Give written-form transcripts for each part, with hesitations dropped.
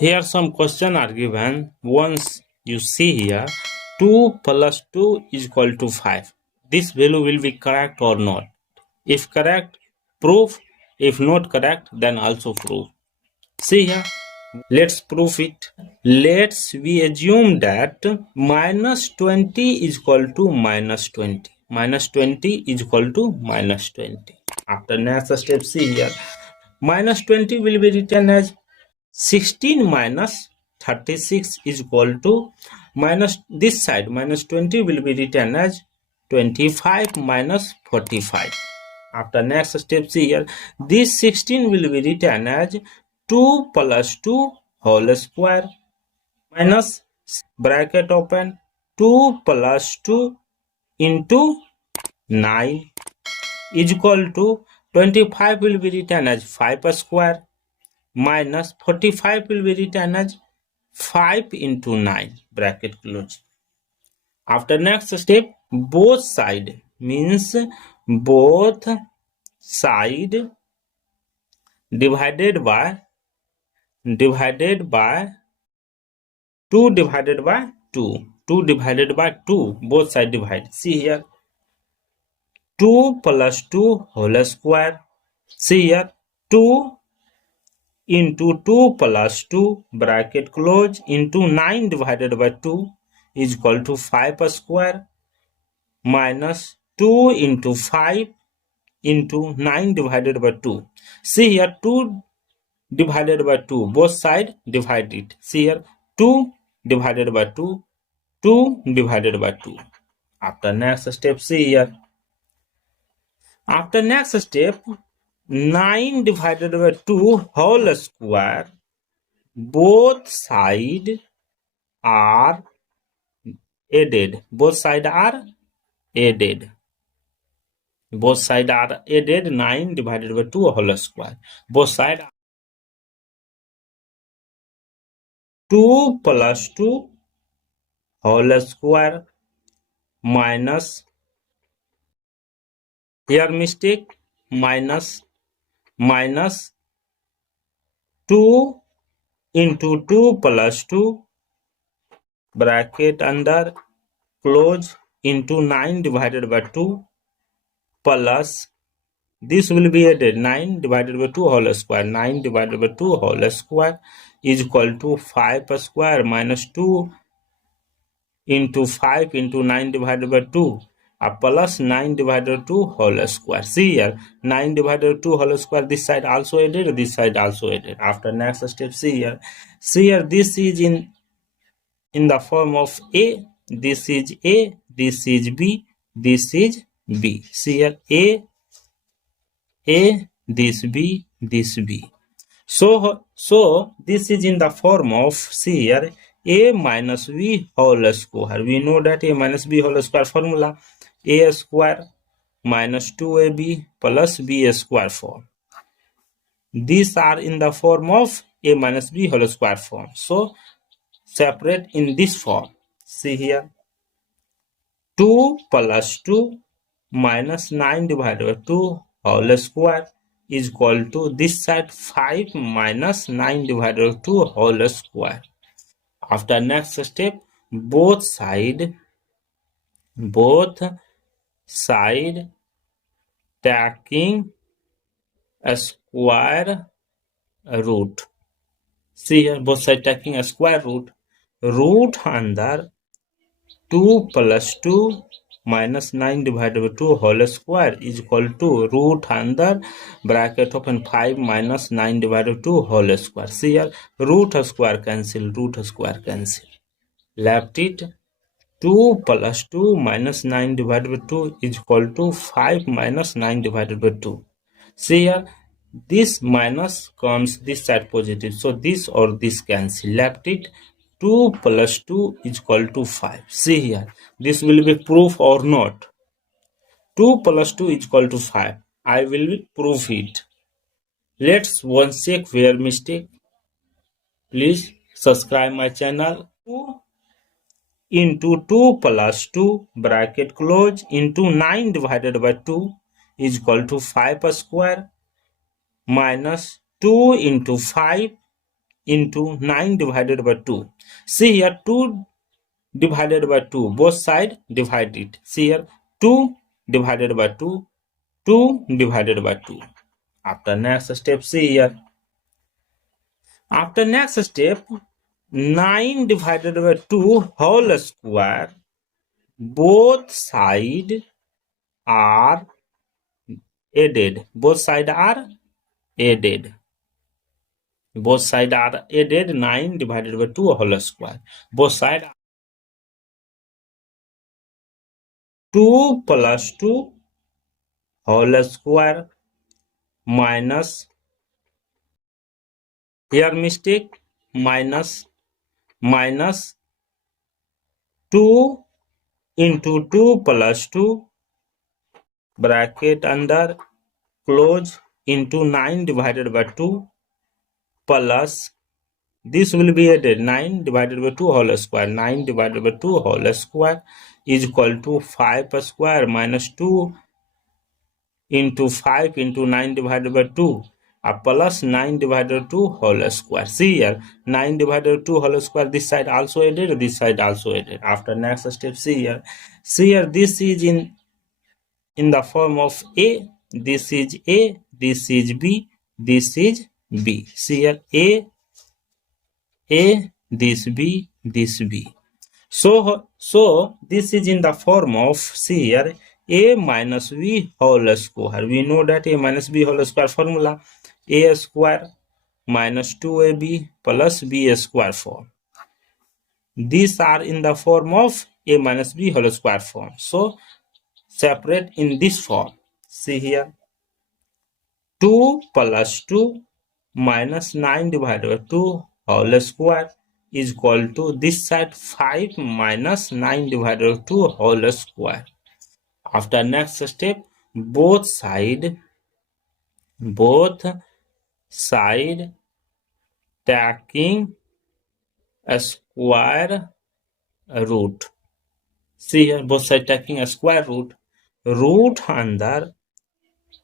Here some question are given. Once you see here 2 plus 2 is equal to 5. This value will be correct or not. If correct, prove. If not correct, then also prove. See here, let's prove it. Let's we assume that minus 20 is equal to minus 20. Minus 20 is equal to minus 20. After next step, see here, minus 20 will be written as 16 minus 36 is equal to minus this side minus 20 will be written as 25 minus 45. After next step, see here, this 16 will be written as 2 plus 2 whole square minus bracket open 2 plus 2 into 9 is equal to 25 will be written as 5 square minus 45 will be written as 5 into 9 bracket close. After next step, both side means both side divided by 2 divided by 2 divided by 2, both side divide. See here, 2 plus 2 whole square. See here, 2 into 2 plus 2 bracket close into 9 divided by 2 is equal to 5 square minus 2 into 5 into 9 divided by 2. See here, 2 divided by 2, both side divide it. See here, 2 divided by 2, 2 divided by 2. After next step, see here, after next step, 9 divided by 2 whole square, both side are added. Both side are added. Both side are added. 9 divided by 2 whole square. Both side 2 plus 2 whole square minus, here mistake, minus 2 into 2 plus 2 bracket under close into 9 divided by 2 plus this will be added 9 divided by 2 whole square. 9 divided by 2 whole square is equal to 5 square minus 2 into 5 into 9 divided by 2 plus 9 divided by 2 whole square. See here, 9 divided by 2 whole square, this side also added, this side also added. After next step, see here, this is in the form of A, this is A, this is B, this is B. See here, A, this B, this B. So this is in the form of, see here, A minus B whole square. We know that A minus B whole square formula, A square minus 2AB plus B square form. These are in the form of A minus B whole square form. So separate in this form. See here, 2 plus 2 minus 9 divided by 2 whole square is equal to this side 5 minus 9 divided by 2 whole square. After next step, both side taking a square root. See here, both side taking a square root under 2 plus 2 minus 9 divided by 2 whole square is equal to root under bracket open 5 minus 9 divided by 2 whole square. See here, root square cancel. Left it, 2 plus 2 minus 9 divided by 2 is equal to 5 minus 9 divided by 2. See here, this minus comes this side positive, so this or this cancel. Left it, 2 plus 2 is equal to 5. See here, this will be proof or not. 2 plus 2 is equal to 5. I will prove it. Let's once check where mistake. Please subscribe my channel. 2 into 2 plus 2 bracket close into 9 divided by 2 is equal to 5 square minus 2 into 5 into 9 divided by 2. See here, 2 divided by 2, both side divide it. See here, 2 divided by 2, 2 divided by 2. After next step, see here. After next step, 9 divided by 2 whole square, both side are added. Both side are added. Both side are added. 9 divided by 2 whole square. Both side 2 plus 2 whole square minus, here mistake, minus 2 into 2 plus 2 bracket under close into 9 divided by 2 plus, this will be added, 9 divided by 2 whole square. 9 divided by 2 whole square is equal to 5 square minus 2 into 5 into 9 divided by 2 plus 9 divided by 2 whole square. See here, 9 divided by 2 whole square, this side also added, this side also added. After next step, see here, this is in the form of A, this is A, this is B, this is B. See here, A, this B, this B. So this is in the form of, see here, A minus B whole square. We know that A minus B whole square formula, A square minus 2AB plus B square form. These are in the form of A minus B whole square form. So separate in this form. See here, 2 plus 2 minus 9 divided by 2 whole square is equal to this side 5 minus 9 divided by 2 whole square. After next step, both side taking a square root. See here, both side taking a square root under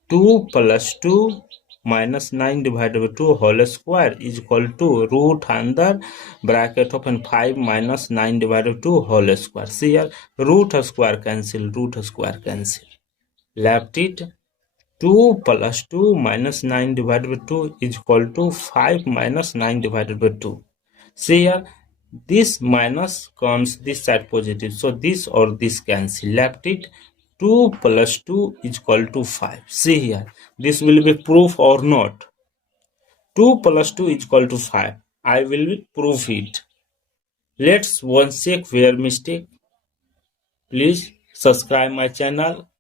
2 plus 2 minus 9 divided by 2 whole square is equal to root under bracket open 5 minus 9 divided by 2 whole square. See here, root square cancel. Left it, 2 plus 2 minus 9 divided by 2 is equal to 5 minus 9 divided by 2. See here, this minus comes this side positive, so this or this cancel. Left it, 2 plus 2 is equal to 5. See here, this will be proof or not. 2 plus 2 is equal to 5. I will prove it. Let's once check where mistake. Please subscribe my channel.